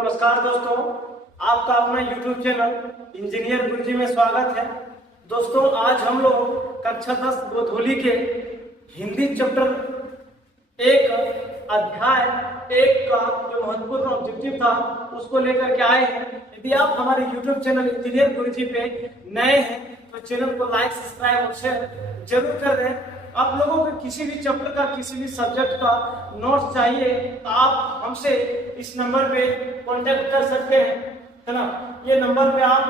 नमस्कार दोस्तों, आपका अपना YouTube चैनल इंजीनियर गुरुजी में स्वागत है। दोस्तों आज हम लोग कक्षा 10 गोधूली के हिंदी चैप्टर एक अध्याय एक का जो महत्वपूर्ण ऑब्जेक्टिव था उसको लेकर के आए हैं। यदि आप हमारे YouTube चैनल इंजीनियर गुरुजी पे नए हैं तो चैनल को लाइक, सब्सक्राइब और शेयर जरूर कर दें। आप लोगों को किसी भी चैप्टर का, किसी भी सब्जेक्ट का नोट्स चाहिए तो आप हमसे इस नंबर पे कांटेक्ट कर सकते हैं, है ना। ये नंबर पे आप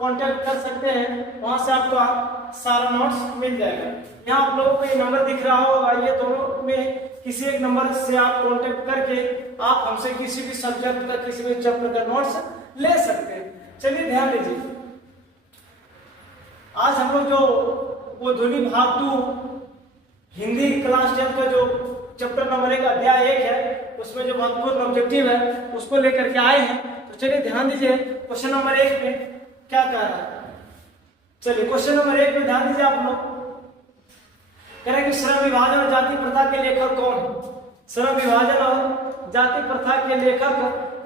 कांटेक्ट कर सकते हैं, वहां से आपका सारा नोट्स मिल जाएगा। यहाँ आप लोगों को ये नंबर दिख रहा होगा, ये दोनों में किसी एक नंबर से आप कांटेक्ट करके आप हमसे किसी भी सब्जेक्ट का, किसी भी चैप्टर का नोट्स ले सकते हैं। चलिए ध्यान दीजिए, आज हम लोग जो गोधूली भाग 2 हिंदी क्लास 10 का जो चैप्टर नंबर 1 अध्याय 1 है, उसमें जो महत्वपूर्ण ऑब्जेक्टिव है उसको लेकर के आए हैं। तो चलिए ध्यान दीजिए, क्वेश्चन नंबर 1 में क्या कह रहा है। चलिए क्वेश्चन नंबर 1 में ध्यान दीजिए, आप लोग कह रहे हैं कि श्रम विभाजन और जाति प्रथा के लेखक कौन है। श्रम विभाजन और जाति प्रथा के लेखक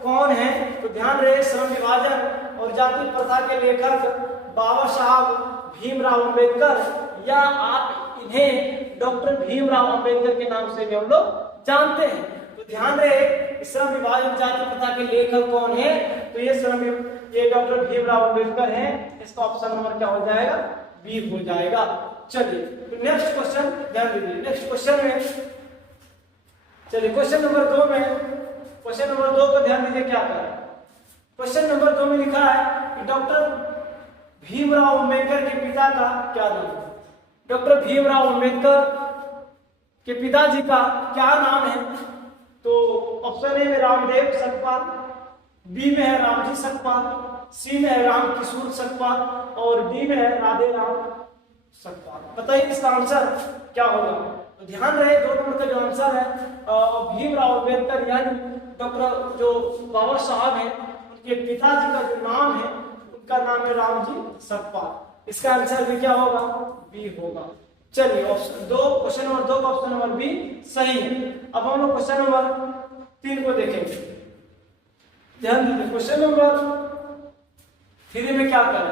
कौन है? तो ध्यान रहे, श्रम विभाजन और जाति प्रथा के लेखक बाबा साहब भीमराव अंबेडकर, या आप इन्हें डॉक्टर भीमराव अंबेडकर के नाम से भी हम लोग जानते हैं। तो ध्यान रहे, श्रम विभाजन जाति प्रथा के लेखक कौन है? तो ये डॉक्टर भीमराव अंबेडकर हैं। इसका ऑप्शन नंबर क्या हो जाएगा? बी हो जाएगा। चलिए तो नेक्स्ट क्वेश्चन ध्यान दीजिए। नेक्स्ट क्वेश्चन में चलिए क्वेश्चन नंबर 2 में, क्वेश्चन नंबर 2 को ध्यान दीजिए क्या कर रहा है। क्वेश्चन नंबर 2 में लिखा है कि डॉक्टर भीमराव अंबेडकर के पिता का क्या नाम है। डॉक्टर भीमराव अंबेडकर के पिताजी का क्या नाम है? तो ऑप्शन ए में रामदेव सकपाल, बी में है रामजी सकपाल, सी में है रामकिशोर सकपाल और डी में है राधे राम सकपाल। बताइए इसका आंसर क्या होगा? तो ध्यान रहे, 2 नंबर का जो आंसर है भीमराव अंबेडकर यानी डॉक्टर जो बाबा साहब हैं उनके पिताजी का जो नाम है उनका नाम है रामजी सकपाल। इसका आंसर भी क्या होगा? बी होगा। चलिए ऑप्शन 2, क्वेश्चन नंबर 2 का ऑप्शन नंबर बी सही है। अब हम लोग क्वेश्चन नंबर 3 को देखेंगे। ध्यान दीजिए, क्वेश्चन नंबर 3 में क्या कर रहा है।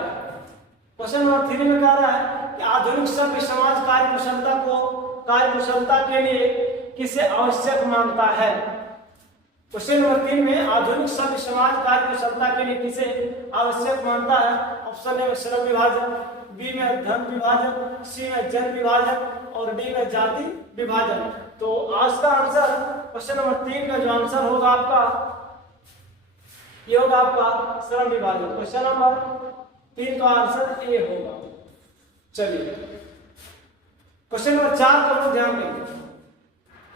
क्वेश्चन नंबर 3 में कह रहा है कि आधुनिक सभ्य समाज कार्यकुशलता के लिए किसे आवश्यक मानता है। क्वेश्चन नंबर 3 में आधुनिक सभ्य समाज कार्यकुशलता के लिए किसे आवश्यक मानता है। ऑप्शन ए में श्रम विभाजन, बी में धन विभाजन, सी में जन विभाजन और डी में जाति विभाजन। तो आज का आंसर क्वेश्चन नंबर 3 का जो आंसर होगा आपका, ये होगा आपका श्रम विभाजन। क्वेश्चन नंबर 3 का आंसर ए होगा। चलिए क्वेश्चन नंबर 4 को हम ध्यान देंगे।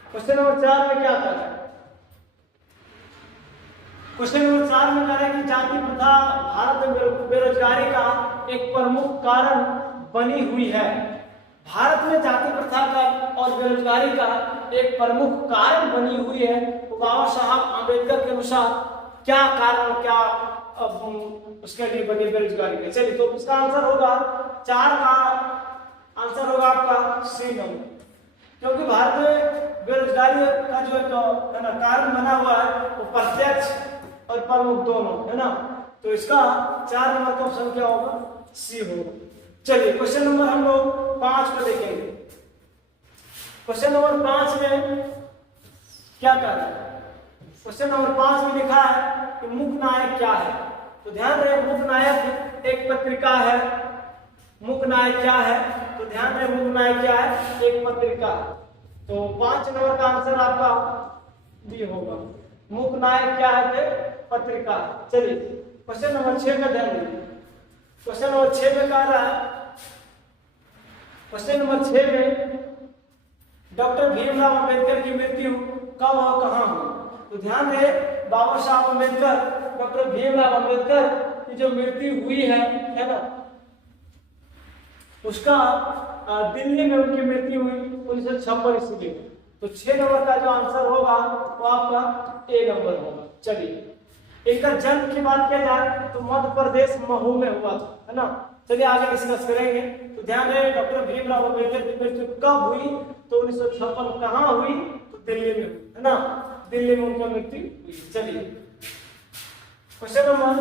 क्वेश्चन नंबर 4 में क्या कर रहा है। क्वेश्चन नंबर 4 में कह रहा है कि जाति प्रथा भारत में बेरोजगारी का एक प्रमुख कारण बनी हुई है। भारत में जाति प्रथा का और बेरोजगारी का एक प्रमुख कारण बनी हुई है। तो बाबा साहब आम्बेडकर के अनुसार क्या कारण, क्या उसके लिए बनी बेरोजगारी का? चलिए तो इसका आंसर होगा 4 का आंसर होगा आपका सी नंबर, क्योंकि भारत में बेरोजगारी का जो है ना कारण बना हुआ है वो प्रत्यक्ष और प्रमुख दोनों है ना। तो इसका 4 नंबर का ऑप्शन क्या होगा? सी होगा। चलिए क्वेश्चन नंबर हम लोग 5 को देखेंगे। क्वेश्चन नंबर 5 में क्या कर रहा है। क्वेश्चन नंबर 5 में लिखा है कि मुख्य नायक क्या है। तो ध्यान रहे, मुख्य नायक एक पत्रिका है। मुख्य नायक क्या है? तो ध्यान रहे, मुख्य नायक क्या है? एक पत्रिका। तो 5 नंबर का आंसर आपका बी होगा। मुख्य नायक क्या है? पत्रिका। चलिए क्वेश्चन नंबर 6 में ध्यान दीजिए। क्वेश्चन नंबर 6 में कह रहा है, क्वेश्चन नंबर 6 में डॉक्टर भीमराव अंबेडकर की मृत्यु कब और कहां हुई। तो ध्यान रहे, बाबा साहब अंबेडकर, डॉक्टर भीमराव अंबेडकर की जो मृत्यु हुई है ना, उसका दिल्ली में उनकी मृत्यु हुई 1956 ईस्वी में। तो 6 नंबर का जो आंसर होगा वो आपका ए नंबर होगा। चलिए इनका जन्म की बात किया जाए तो मध्य प्रदेश महू में हुआ था, है ना। चलिए आगे डिस्कस करेंगे। तो ध्यान रहे, डॉक्टर भीमराव अंबेडकर की मृत्यु कब हुई? तो 1956। कहाँ हुई? तो दिल्ली में हुई, है ना। दिल्ली में उनकी मृत्यु हुई। चलिए क्वेश्चन नंबर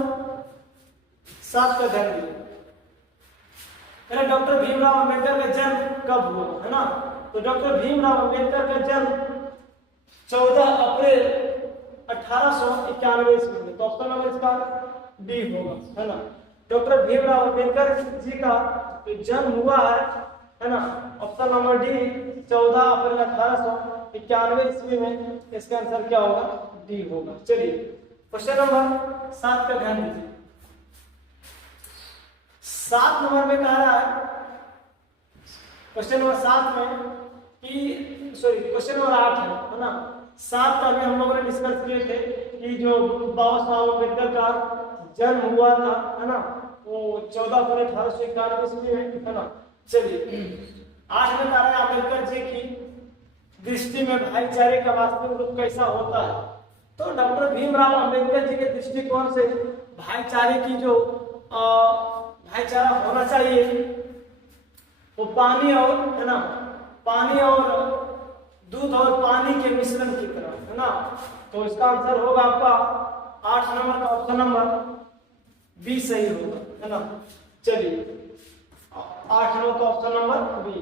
7 का ध्यान दीजिए। डॉक्टर भीमराव अंबेडकर का जन्म कब हुआ, है ना? तो डॉक्टर भीमराव अंबेडकर का जन्म 14 अप्रैल 1891 ईस्वी में। तो ऑप्शन नंबर इसका डी होगा, है ना? डॉक्टर भीमराव अंबेडकर जी का जो जन्म हुआ है ना, ऑप्शन नंबर डी 14 अप्रैल 1891 ईस्वी में। इसका आंसर क्या होगा? डी होगा। चलिए क्वेश्चन नंबर 7 का ध्यान दीजिए। 7 नंबर में कह रहा है, क्वेश्चन नंबर 7 में कि सॉरी क्वेश्चन नंबर 8 है ना? 7 का भी हम लोगों ने डिस्कस किए थे कि जो बाबा साहब अम्बेडकर का जन्म हुआ था, है ना, वो 14 अप्रैल 1891 ईस्वी में, है ना? चलिए 8 में कह रहा है अम्बेडकर जी की दृष्टि में भाईचारे का वास्तविक रूप कैसा होता है। तो डॉक्टर भीमराव अंबेडकर जी के दृष्टिकोण से भाईचारे की जो भाईचारा होना चाहिए वो पानी और, है ना, पानी और दूध और पानी के मिश्रण की तरह, है ना? तो इसका आंसर होगा आपका 8 नंबर का ऑप्शन नंबर बी सही होगा, है ना? चलिए 8 नंबर का option number B.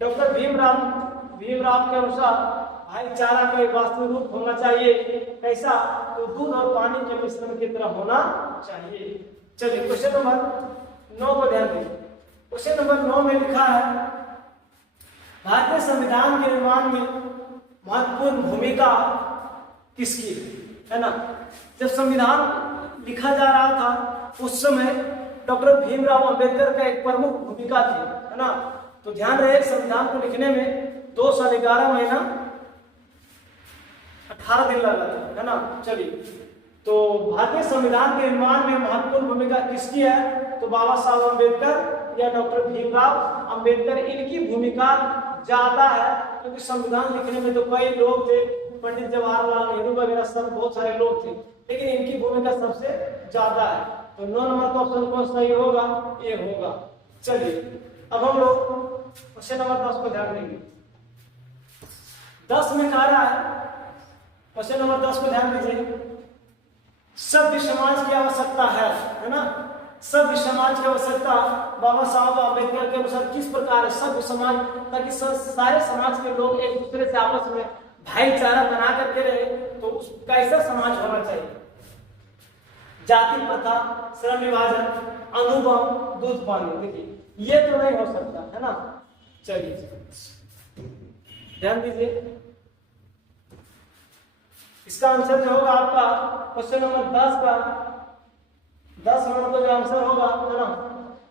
Doctor Bhimrao के अनुसार भाईचारा का एक वास्तविक रूप होना चाहिए कैसा? तो दूध और पानी के मिश्रण की तरह होना चाहिए। चलिए क्वेश्चन नंबर 9 को ध्यान दीजिए। क्वेश्चन नंबर 9 में लिखा है भारतीय संविधान के निर्माण में महत्वपूर्ण भूमिका किसकी है ना? जब संविधान लिखा जा रहा था उस समय डॉक्टर भीमराव अंबेडकर का एक प्रमुख भूमिका थी, है ना? तो ध्यान रहे संविधान को लिखने में 2 साल 11 महीना 18 दिन लगा था, है ना? चलिए तो भारतीय संविधान के निर्माण में महत्वपूर्ण भूमिका किसकी है? तो बाबा साहब अम्बेडकर या डॉक्टर भीमराव अंबेडकर, इनकी भूमिका ज्यादा है क्योंकि संविधान लिखने में तो कई लोग थे, पंडित जवाहरलाल नेहरू वगैरह सब बहुत सारे लोग थे, लेकिन इनकी भूमिका सबसे ज्यादा है। तो 9 नंबर का ऑप्शन कौन सही होगा? ए होगा। चलिए अब हम लोग क्वेश्चन नंबर 10 को ध्यान देंगे। 10 में कह रहा है, क्वेश्चन नंबर 10 को ध्यान दीजिए, सभ्य समाज की आवश्यकता है ना? सभ्य समाज की आवश्यकता बाबा साहब अम्बेडकर के अनुसार किस प्रकार है? सभ्य समाज, ताकि सारे समाज के लोग एक दूसरे से आपस में भाईचारा बना करके रहे। तो उस कैसा समाज होना चाहिए? जाति प्रथा, श्रम विभाजन, अनुभव, दूध पानी, देखिए ये तो नहीं हो सकता, है ना? चलिए ध्यान दीजिए, इसका आंसर जो होगा आपका क्वेश्चन नंबर 10 का 10 नंबर का जो आंसर होगा, है ना,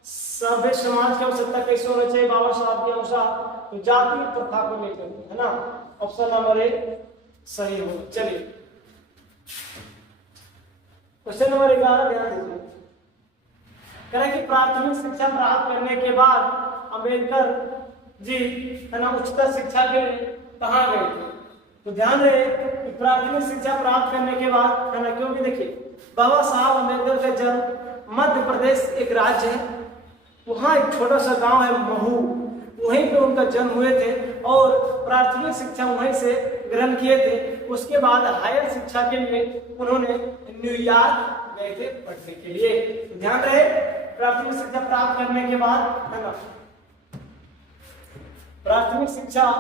सभ्य समाज की आवश्यकता कैसे होना चाहिए बाबा साहब के अनुसार? तो जाति प्रथा को लेकर, है ना? ऑप्शन नंबर ए सही होगा। चलिए क्वेश्चन नंबर 11 ध्यान दीजिए, कह रहे कि प्राथमिक शिक्षा प्राप्त करने के बाद अंबेडकर जी, है ना, उच्चतर शिक्षा के लिए कहाँ गए थे? तो ध्यान रहे कि प्राथमिक शिक्षा प्राप्त करने के बाद, है ना, क्योंकि देखिए बाबा साहब अम्बेडकर का जन्म मध्य प्रदेश एक राज्य है, वहाँ एक छोटा सा गांव है महू, वहीं पे उनका जन्म हुए थे और प्राथमिक शिक्षा वहीं से ग्रहण किए थे। उसके बाद हायर शिक्षा के लिए उन्होंने न्यूयॉर्क गए थे पढ़ने के लिए। तो ध्यान रहे प्राथमिक शिक्षा प्राप्त करने के बाद, है ना, प्राथमिक शिक्षा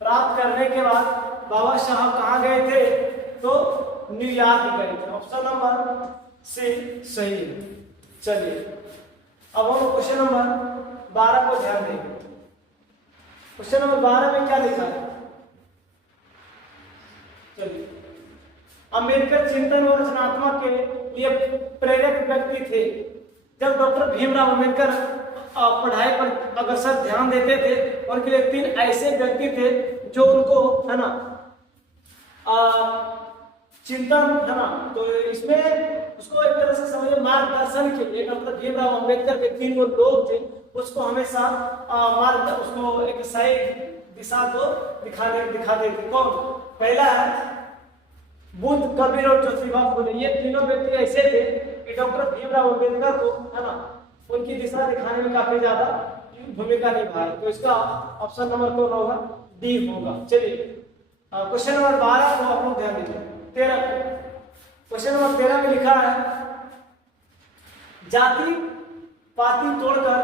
प्राप्त करने के बाद बाबा साहब कहाँ गए थे? तो न्यूयॉर्क गए थे। ऑप्शन नंबर सी सही है। चलिए अब हम क्वेश्चन नंबर 12 को ध्यान देंगे। क्वेश्चन नंबर 12 में क्या लिखा है? चलिए, अंबेडकर चिंतन और रचनात्मक के लिए प्रेरक व्यक्ति थे। जब डॉक्टर भीमराव अंबेडकर पढ़ाई पर अग्रसर ध्यान देते थे, उनके लिए 3 ऐसे व्यक्ति थे जो उनको, है ना, चिंतन, है ना, तो इसमें उसको एक तरह से समझिए मार्गदर्शन के लिए डॉक्टर भीमराव अंबेडकर के 3 वो लोग थे, उसको हमेशा मार्ग, उसको एक सही दिशा को दिखाते थे। कौन? पहला है बुद्ध, कबीर और ज्योतिबा फुले। ये तीनों व्यक्ति ऐसे थे कि डॉक्टर भीमराव अंबेडकर को, है ना, उनकी दिशा दिखाने में काफी ज्यादा भूमिका निभाई। तो इसका ऑप्शन नंबर कौन होगा? डी होगा। चलिए क्वेश्चन नंबर 12 को आप लोग ध्यान दीजिए। 13 क्वेश्चन नंबर 13 में लिखा है जाति पाति तोड़कर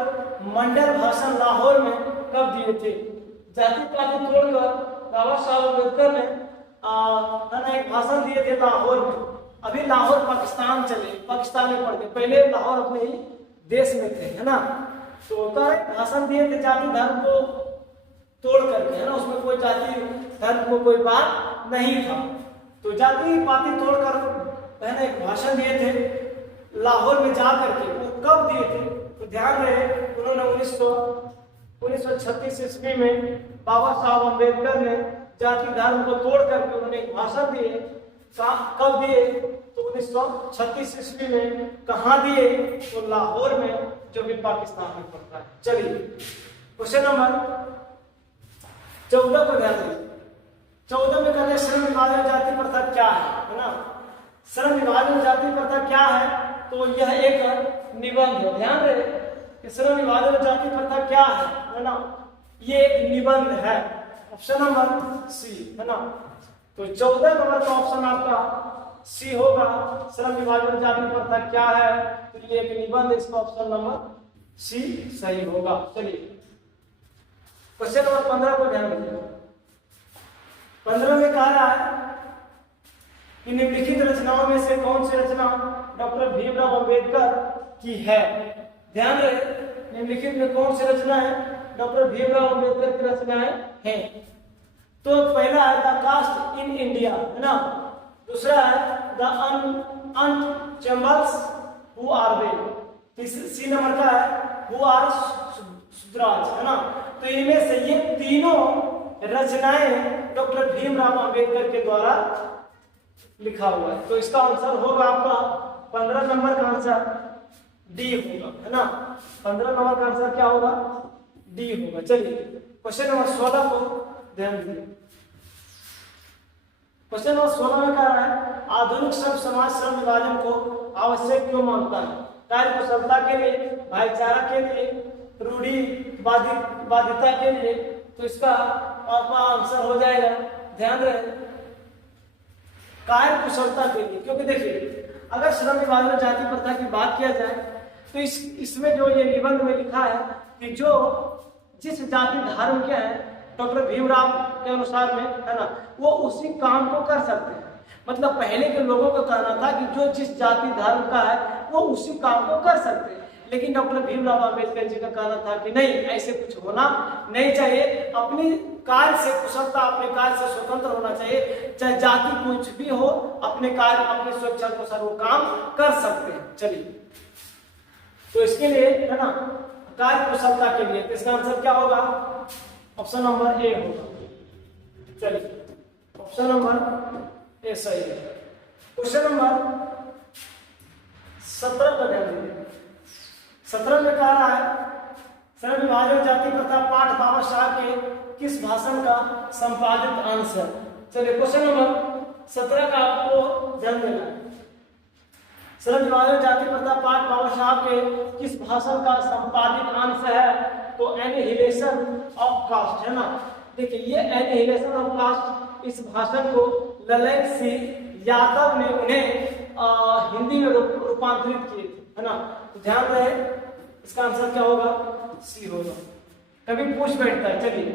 मंडल भाषण लाहौर में कब दिए थे? जाति पाति तोड़कर बाबा साहब अम्बेडकर ने एक भाषण दिए थे लाहौर में। अभी लाहौर पाकिस्तान में पढ़ते, पहले लाहौर अपने ही देश में थे, है ना। तो भाषण दिए थे जाति धर्म को तोड़ करके, है ना, उसमें कोई जाति धर्म को कोई बात नहीं था। तो जाति पाति तोड़कर पहले एक भाषण दिए थे लाहौर में जा करके। वो कब दिए थे? तो ध्यान रहे, उन्होंने 1936 ईस्वी में बाबा साहब अम्बेडकर ने जाति धर्म को तोड़ करके उन्होंने एक भाषण दिए। कब दिए? तो 1936 ईस्वी में। कहाँ दिए? तो लाहौर में, जो भी पाकिस्तान में पड़ता है। चलिए क्वेश्चन नंबर 14 को ध्यान दें। 14 में कहते हैं श्रम विभाजन जाति प्रथा क्या है ना। श्रम विभाजन जाति प्रथा क्या है? तो यह एक निबंध है। ध्यान रहे कि श्रम विभाजन जाति प्रथा क्या है ना, ये एक निबंध है। ऑप्शन नंबर सी, है ना। तो 14 नंबर का ऑप्शन आपका सी होगा। श्रम विभाजन जाति प्रथा क्या है? तो ये एक निबंध, इसका ऑप्शन नंबर सी सही होगा। चलिए क्वेश्चन नंबर 15 को ध्यान रखिए। 15 में कह रहा है कि निम्नलिखित रचनाओं में से कौन सी रचना डॉक्टर भीमराव अंबेडकर की है? ध्यान रहे, निम्नलिखित में कौन सी रचना है? डॉक्टर भीमराव अंबेडकर की रचनाएं हैं। तो पहला है द कास्ट इन इंडिया, है ना। दूसरा है द अनचेम्बल्स who are they. C number का है हु आर सुद्राज, है ना। तो इनमें से ये तीनों रचनाएं डॉक्टर भीमराव अंबेडकर के द्वारा लिखा हुआ है। तो इसका आंसर होगा आपका 15 नंबर का आंसर डी होगा, है ना। 15 नंबर का आंसर क्या होगा? डी होगा। चलिए क्वेश्चन नंबर 16 को ध्यान दीजिए। क्वेश्चन नंबर 16 में कह रहा है आधुनिक सब समाज श्रम विभाजन को आवश्यक क्यों मानता है? कार्य कुशलता के लिए, भाईचारा के लिए, रूढ़िवादिता के लिए। तो इसका आपका आंसर हो जाएगा, ध्यान रहे, कार्य कुशलता के लिए। क्योंकि देखिए अगर श्रम विभाजन जाति प्रथा की बात किया जाए तो इसमें जो ये निबंध में लिखा है कि जो जिस जाति धर्म के हैं डॉक्टर भीमराव के अनुसार में, है ना, वो उसी काम को कर सकते हैं। मतलब पहले के लोगों का कहना था कि जो जिस जाति धर्म का है वो उसी काम को कर सकते हैं। लेकिन डॉक्टर भीमराव अंबेडकर जी का कहना था कि नहीं, ऐसे कुछ होना नहीं चाहिए। अपनी कार्य से कुशलता, अपने कार्य से स्वतंत्र होना चाहिए। चाहे जाति कुछ भी हो, अपने कार्य अपने स्वेच्छा अनुसार वो काम कर सकते हैं। चलिए तो इसके लिए, है ना, कार्य कुशलता के लिए। तो इसका आंसर क्या होगा? ऑप्शन नंबर ए होगा। चलिए ऑप्शन नंबर ए सही है। क्वेश्चन नंबर 17 पर ध्यान दीजिए। 17 में कह रहा है श्रम विभाजन जाति प्रथा पाठ बाबा साहब के किस भाषण का संपादित अंश है? चलिए क्वेश्चन नंबर 17 का आपको ध्यान देना है। श्रम विभाजन जाति प्रथा पाठ बाबा साहब के किस भाषण का संपादित अंश है? तो एनिहिलेशन ऑफ कास्ट, है ना। देखिए ये एनिहिलेशन ऑफ कास्ट, इस भाषण को ललन सिंह यादव ने उन्हें हिंदी में रूपांतरित किए थे, है ना। तो ध्यान रहे, इसका आंसर क्या होगा? सी होगा। कभी पूछ बैठता है। चलिए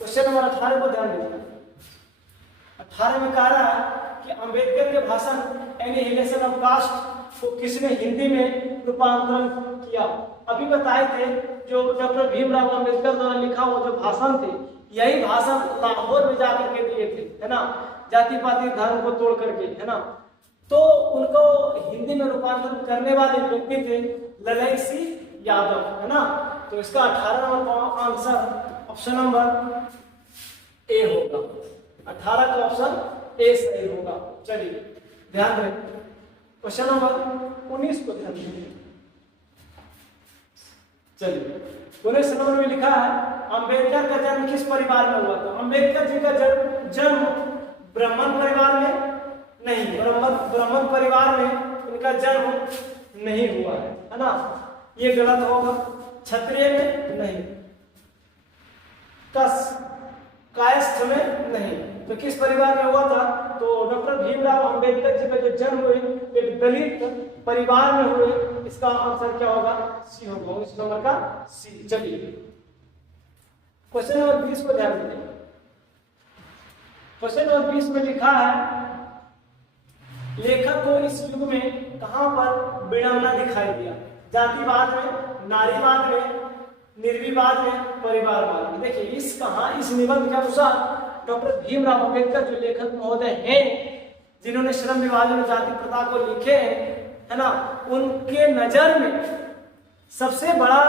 क्वेश्चन नंबर 18 को ध्यान दीजिए। 18 में कह रहा है कि अंबेडकर के भाषण एनिहिलेशन ऑफ कास्ट को किसने हिंदी में रूपांतरण किया? अभी बताए थे जो डॉक्टर भीमराव अंबेडकर द्वारा लिखा हुआ जो भाषण थे, यही भाषण लाहौर में जाकर के दिए थे, है ना, जाति पाति धर्म को तोड़ करके, है ना। तो उनको हिंदी में रूपांतरण करने वाले व्यक्ति थे ललन सिंह यादव, है ना। तो इसका 18 नंबर का आंसर ऑप्शन नंबर ए होगा। 18 का ऑप्शन ए सही होगा। चलिए ध्यान दें, क्वेश्चन नंबर 19 को ध्यान दीजिए। चलिए 19 नंबर में लिखा है अंबेडकर का जन्म किस परिवार में हुआ था? अंबेडकर जी का जन्म ब्राह्मण परिवार में नहीं, ब्राह्मण परिवार में उनका जन्म नहीं हुआ है ना। ये गलत होगा। क्षत्रिय में नहीं, कायस्थ में नहीं, तो किस परिवार में हुआ था? तो डॉक्टर भीमराव अंबेडकर जी का जो जन्म हुए एक दलित परिवार में हुए। इसका आंसर क्या होगा? सी होगा, इस नंबर का सी। चलिए क्वेश्चन नंबर 20 को ध्यान दीजिए। क्वेश्चन नंबर 20 में लिखा है लेखक को इस युग में कहां पर विडंबना दिखाई दिया? जातिवाद में, नारीवाद में, निर्विवाद में, परिवारवाद में। देखिए इस निबंध के अनुसार डॉक्टर भीमराव अंबेडकर जो लेखक महोदय हैं, जिन्होंने श्रम विभाजन और जाति प्रथा को लिखे हैं, है ना, उनके नजर में सबसे बड़ा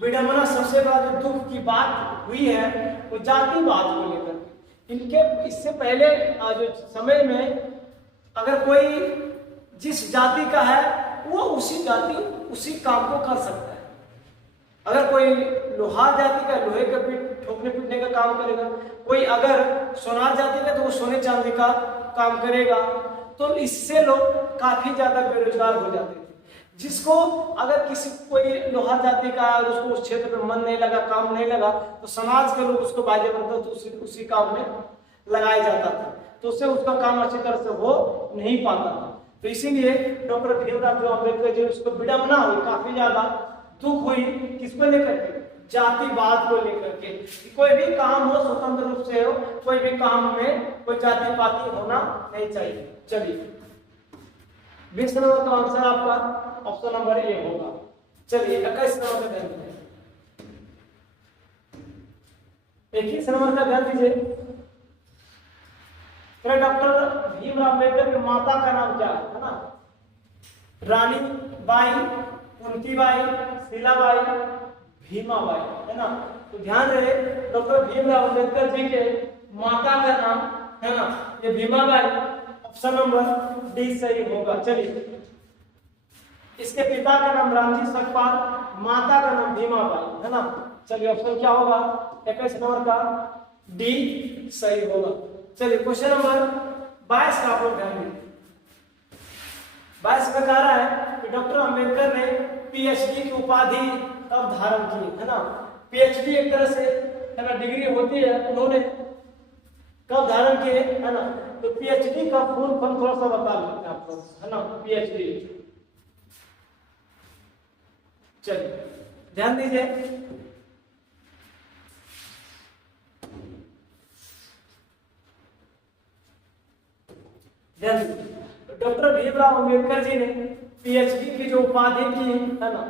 विडंबना, सबसे बड़ा जो दुख की बात हुई है वो जातिवाद को लेकर। इनके इससे पहले जो समय में अगर कोई जिस जाति का है वो उसी जाति उसी काम को कर सकता है। अगर कोई लोहार जाति का लोहे का ठोकने पीटने का काम करेगा, कोई अगर सोनार जाति का तो वो सोने चांदी का काम करेगा। तो इससे लोग काफी ज्यादा बेरोजगार हो जाते थे। जिसको अगर किसी कोई लोहार जाति का और उसको उस क्षेत्र में मन नहीं लगा, काम नहीं लगा, तो समाज के लोग उसको बाध्य करते तो उसी काम में लगाया जाता था, तो उससे उसका काम अच्छी तरह से हो नहीं पाता था। तो इसीलिए डॉक्टर भीमराव अंबेडकर जी उसको विडंबना हुई, काफी ज्यादा दुख हुई। किसको लेकर के? जातिवाद को लेकर के। कोई भी काम हो स्वतंत्र रूप से हो, कोई भी काम में कोई जाति पाति होना नहीं चाहिए। चलिए 20 नंबर का आंसर आपका ऑप्शन नंबर ए होगा। चलिए 21 नंबर का ध्यान दीजिए। 21 नंबर का ध्यान दीजिए। डॉक्टर भीमराव अंबेडकर की माता का नाम क्या है ना? रानी बाई, कुंतीबाई, शीलाबाई, भीमाबाई, है ना। तो ध्यान रहे डॉक्टर भीमराव अंबेडकर जी के माता का नाम है ना ये भीमाबाई। ऑप्शन नंबर डी सही होगा। चलिए इसके पिता का नाम रामजी सकपाल, माता का नाम भीमाबाई, है ना। चलिए ऑप्शन क्या होगा? 21 नंबर का डी सही होगा। चलिए क्वेश्चन नंबर 22 का आप लोग ध्यान दें। 22 में कह रहा है कि डॉक्टर अंबेडकर ने पीएचडी की उपाधि कब धारण की, है ना। पीएचडी एक तरह से है ना डिग्री होती है, उन्होंने कब धारण किए, है ना। तो पीएचडी का फुल फॉर्म थोड़ा सा बता देते हैं आप लोग, है ना। पीएचडी, चलिए ध्यान दीजिए। डॉक्टर भीमराव अंबेडकर जी ने पीएचडी की जो उपाधि की, है ना,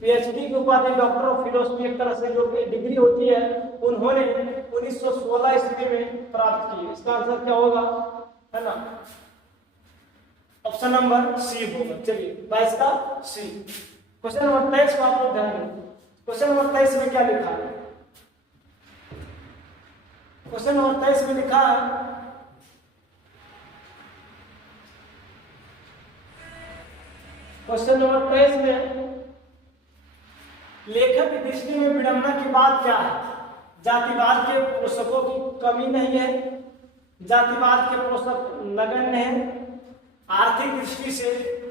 पीएचडी की उपाधि डॉक्टर ऑफ फिलोसफी एक तरह से जो डिग्री होती है, उन्होंने 1916 ईस्वी में प्राप्त की। इसका आंसर क्या होगा, है ना, ऑप्शन नंबर सी होगा। चलिए 22 का सी। क्वेश्चन नंबर 23 को आप लोग ध्यान दें। क्वेश्चन नंबर 23 में क्या लिखा है? क्वेश्चन नंबर 23 में लिखा है क्वेश्चन नंबर 23 में लेखक की दृष्टि में विडंबना की बात क्या है? जातिवाद के पोषकों की कमी नहीं है, जातिवाद के पोषक नगण्य हैं, आर्थिक दृष्टि से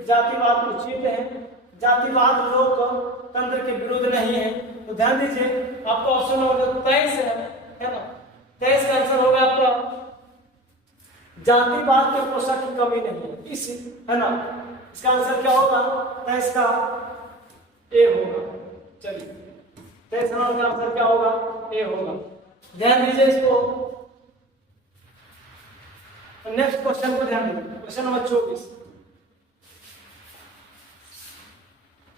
जातिवाद उचित है, जातिवाद लोकतंत्र के विरुद्ध नहीं है। तो ध्यान दीजिए आपका ऑप्शन नंबर 23 है ना। 23 का आंसर होगा आपका जातिवाद के पोषक की कमी नहीं है, इस, है ना। इसका आंसर क्या होगा? 23 का ए होगा। चलिए 23 नंबर का आंसर क्या होगा? ए होगा। ध्यान दीजिए इसको। नेक्स्ट क्वेश्चन को ध्यान दीजिए। Question number 24।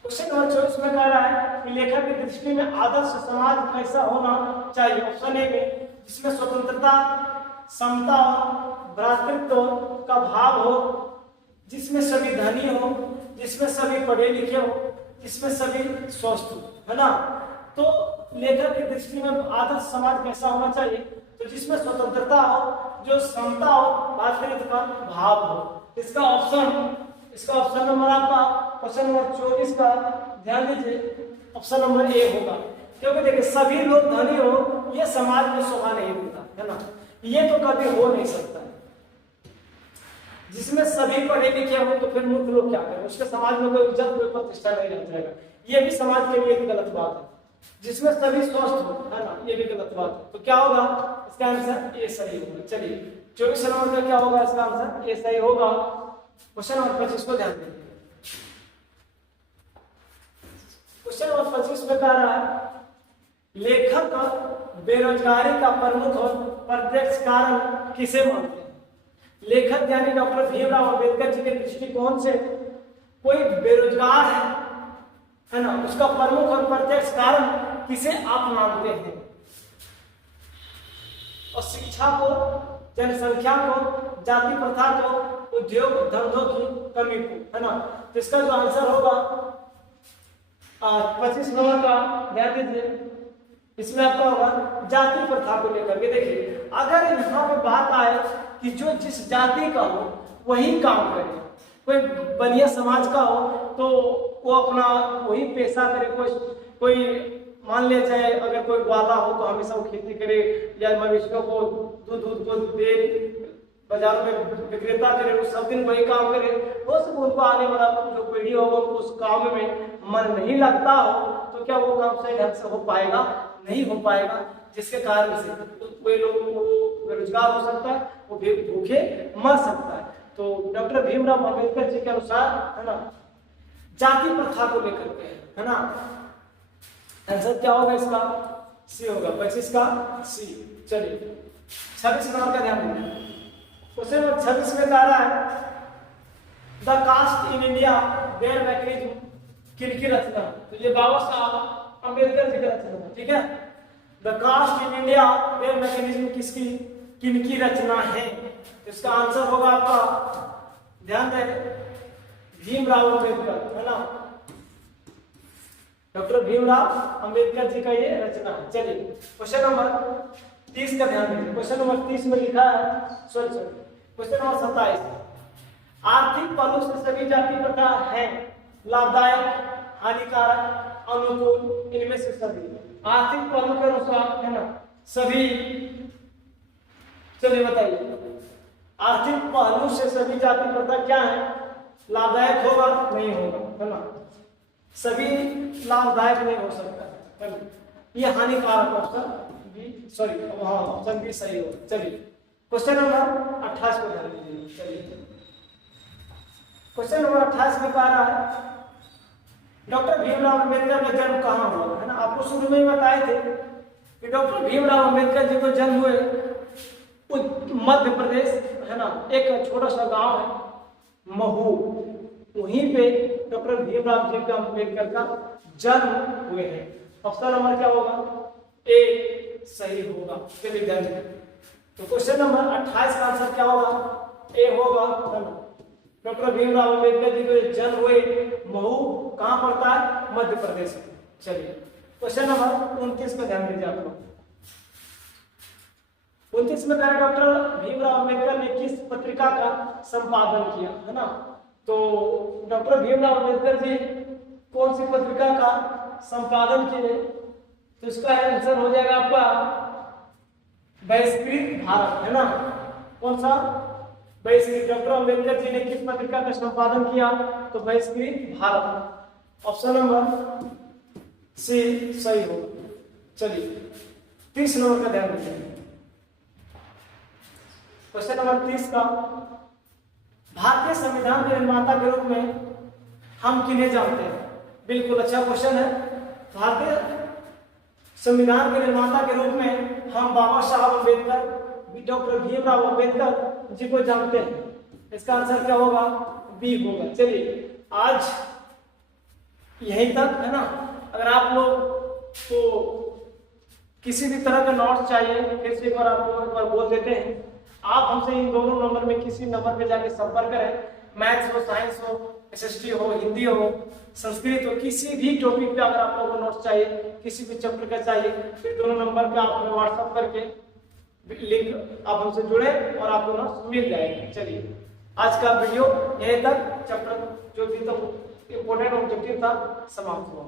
क्वेश्चन नंबर 24 में कह रहा है कि लेखक की दृष्टि में आदर्श समाज कैसा होना चाहिए? ऑप्शन ए में जिसमें स्वतंत्रता, समता और भ्रातृत्व का भाव हो, जिसमें सभी धनी हो, जिसमें सभी पढ़े लिखे हो, जिसमें सभी स्वस्थ हो, है ना। तो लेखक की दृष्टि में आदर्श समाज कैसा होना चाहिए? तो जिसमें स्वतंत्रता हो, जो समता हो, भ्रातृत्व का भाव हो। इसका ऑप्शन नंबर आपका क्वेश्चन नंबर 24 का ध्यान दीजिए, ऑप्शन नंबर ए होगा। क्योंकि देखिए सभी लोग धनी हो ये समाज में शोभा नहीं देता, है ना। ये तो कभी हो नहीं सकता है। जिसमें सभी पढ़े लिखे हो तो फिर मूर्ख लोग क्या करें? उसके समाज में कोई इज्जत, कोई प्रतिष्ठा नहीं रह जाएगा। ये भी समाज के लिए एक गलत बात है। जिसमें सभी स्वस्थ हो, है ना, ये भी गलत बात है। तो क्या होगा इसका आंसर ए सही होगा। चलिए 24 नंबर का क्या होगा इसका आंसर ए सही होगा। क्वेश्चन नंबर 25 को ध्यान देंगे। क्वेश्चन नंबर 25 में कह रहा है लेखक बेरोजगारी का प्रमुख और प्रत्यक्ष कारण किसे मानते हैं? लेखक यानी डॉक्टर भीमराव अंबेडकर जी के दृष्टिकोण से कोई बेरोजगार है ना, उसका प्रमुख और प्रत्यक्ष कारण किसे आप मानते हैं? और शिक्षा को, जनसंख्या को, जाति प्रथा को, उद्योग धंधों की कमी को, है ना। तो इसका जो आंसर होगा 25 नंबर का ध्यान दीजिए, इसमें आपका होगा जाति प्रथा को लेकर के। देखिए अगर यहाँ पे बात आए कि जो जिस जाति का हो वही काम करे, कोई बनिया समाज का हो तो वो अपना वही पेशा करे, कोई मान लिया जाए अगर कोई ग्वाला हो तो हमेशा वो खेती करे, या मवेशियों को दूध को दे, बाजारों में विक्रेता करे, वो सब दिन वही काम करे। हो सकता उनको आने वाला जो पीढ़ी होगा उनको उस काम में मन नहीं लगता हो तो क्या वो काम सही ढंग से हो पाएगा? नहीं हो पाएगा, जिसके कारण से कोई लोग बेरोजगार हो सकता है, वो भूखे मर सकता है। तो डॉक्टर भीमराव अंबेडकर जी के अनुसार, है ना, जाति प्रथा को लेकर के, है ना, आंसर क्या होगा इसका? सी होगा। 25 का सी। चलिए 26 नंबर का ध्यान दीजिए। क्वेश्चन नंबर 26 में कह रहा है the caste in India their mechanism किनकी रचना? तो ये बाबा साहब अंबेडकर जी की रचना, ठीक है। The caste in India their mechanism किसकी, किनकी रचना है? इसका आंसर होगा आपका, ध्यान दें, भीमराव अंबेडकर, है ना, डॉक्टर भीमराव अंबेडकर जी का ये रचना है। चलिए क्वेश्चन नंबर 30 का ध्यान दीजिए। क्वेश्चन नंबर 30 में लिखा है, सॉरी क्वेश्चन नंबर 27, आर्थिक पहलू से सभी जाति प्रथा है लाभदायक, हानिकारक, अनुकूल, इनमें से सभी आर्थिक पहलू के अनुसार, है ना, सभी। चलिए बताइए आर्थिक पहलू से सभी जाति प्रथा क्या है? लाभदायक होगा? नहीं होगा, है ना, सभी लाभदायक नहीं हो सकता है, ये हानिकारक ऑप्शन बी, सॉरी हाँ ऑप्शन बी सही होगा। चलिए क्वेश्चन नंबर 28 को ध्यान दीजिए। चलिए क्वेश्चन नंबर 28 में कह रहा है डॉक्टर भीमराव अंबेडकर का जन्म कहाँ हुआ? है ना, आपको शुरू में ही बताए थे कि डॉक्टर भीमराव अंबेडकर जी को जन्म हुए मध्य प्रदेश, है ना, एक छोटा सा गांव है महू, वहीं पे डॉक्टर भीमराव जी का अंबेडकर का जन्म हुए हैं। ऑप्शन नंबर क्या होगा? ए सही होगा। चलिए ध्यान दें, तो क्वेश्चन नंबर 28 का आंसर क्या होगा? ए होगा, है ना। डॉक्टर भीमराव अंबेडकर जी को जन्म हुए महू, कहाँ पड़ता है? मध्य प्रदेश में। चलिए क्वेश्चन नंबर 29 का ध्यान दीजिए आप लोग। 29 में कहा डॉक्टर भीमराव अंबेडकर ने किस पत्रिका का संपादन किया? है ना, तो डॉक्टर भीमराव अंबेडकर जी कौन सी पत्रिका का संपादन किए? तो इसका आंसर हो जाएगा आपका बहिष्कृत भारत, है ना। कौन सा? बहिष्कृत। डॉक्टर अंबेडकर जी ने किस पत्रिका का संपादन किया? तो बहिष्कृत भारत। ऑप्शन नंबर सी सही होगा। चलिए 30 नंबर का ध्यान रखिए। क्वेश्चन नंबर 30 का, भारतीय संविधान के निर्माता के रूप में हम किन्हें जानते हैं? बिल्कुल अच्छा क्वेश्चन है। भारतीय संविधान के निर्माता के रूप में हम बाबा साहब अम्बेडकर, डॉक्टर भीमराव अंबेडकर जी को जानते हैं। इसका आंसर क्या होगा? बी होगा। चलिए आज यहीं तक, है ना। अगर आप लोग को किसी भी तरह का नोट्स चाहिए, फिर से एक बार आपको एक बार बोल देते हैं, आप हमसे इन दोनों नंबर में किसी नंबर पे जाके संपर्क करें। मैथ्स हो, साइंस हो, एसएसटी हो, हिंदी हो, संस्कृत हो, किसी भी टॉपिक पे अगर आप लोगों को नोट्स चाहिए, किसी भी चैप्टर का चाहिए, फिर दोनों नंबर पे आप हमें व्हाट्सएप करके लिंक आप हमसे जुड़े और आपको नोट्स मिल जाएंगे। चलिए आज का वीडियो यहीं तक, चैप्टर जो भी तो इम्पोर्टेंट ऑब्जेक्टिव था समाप्त हुआ।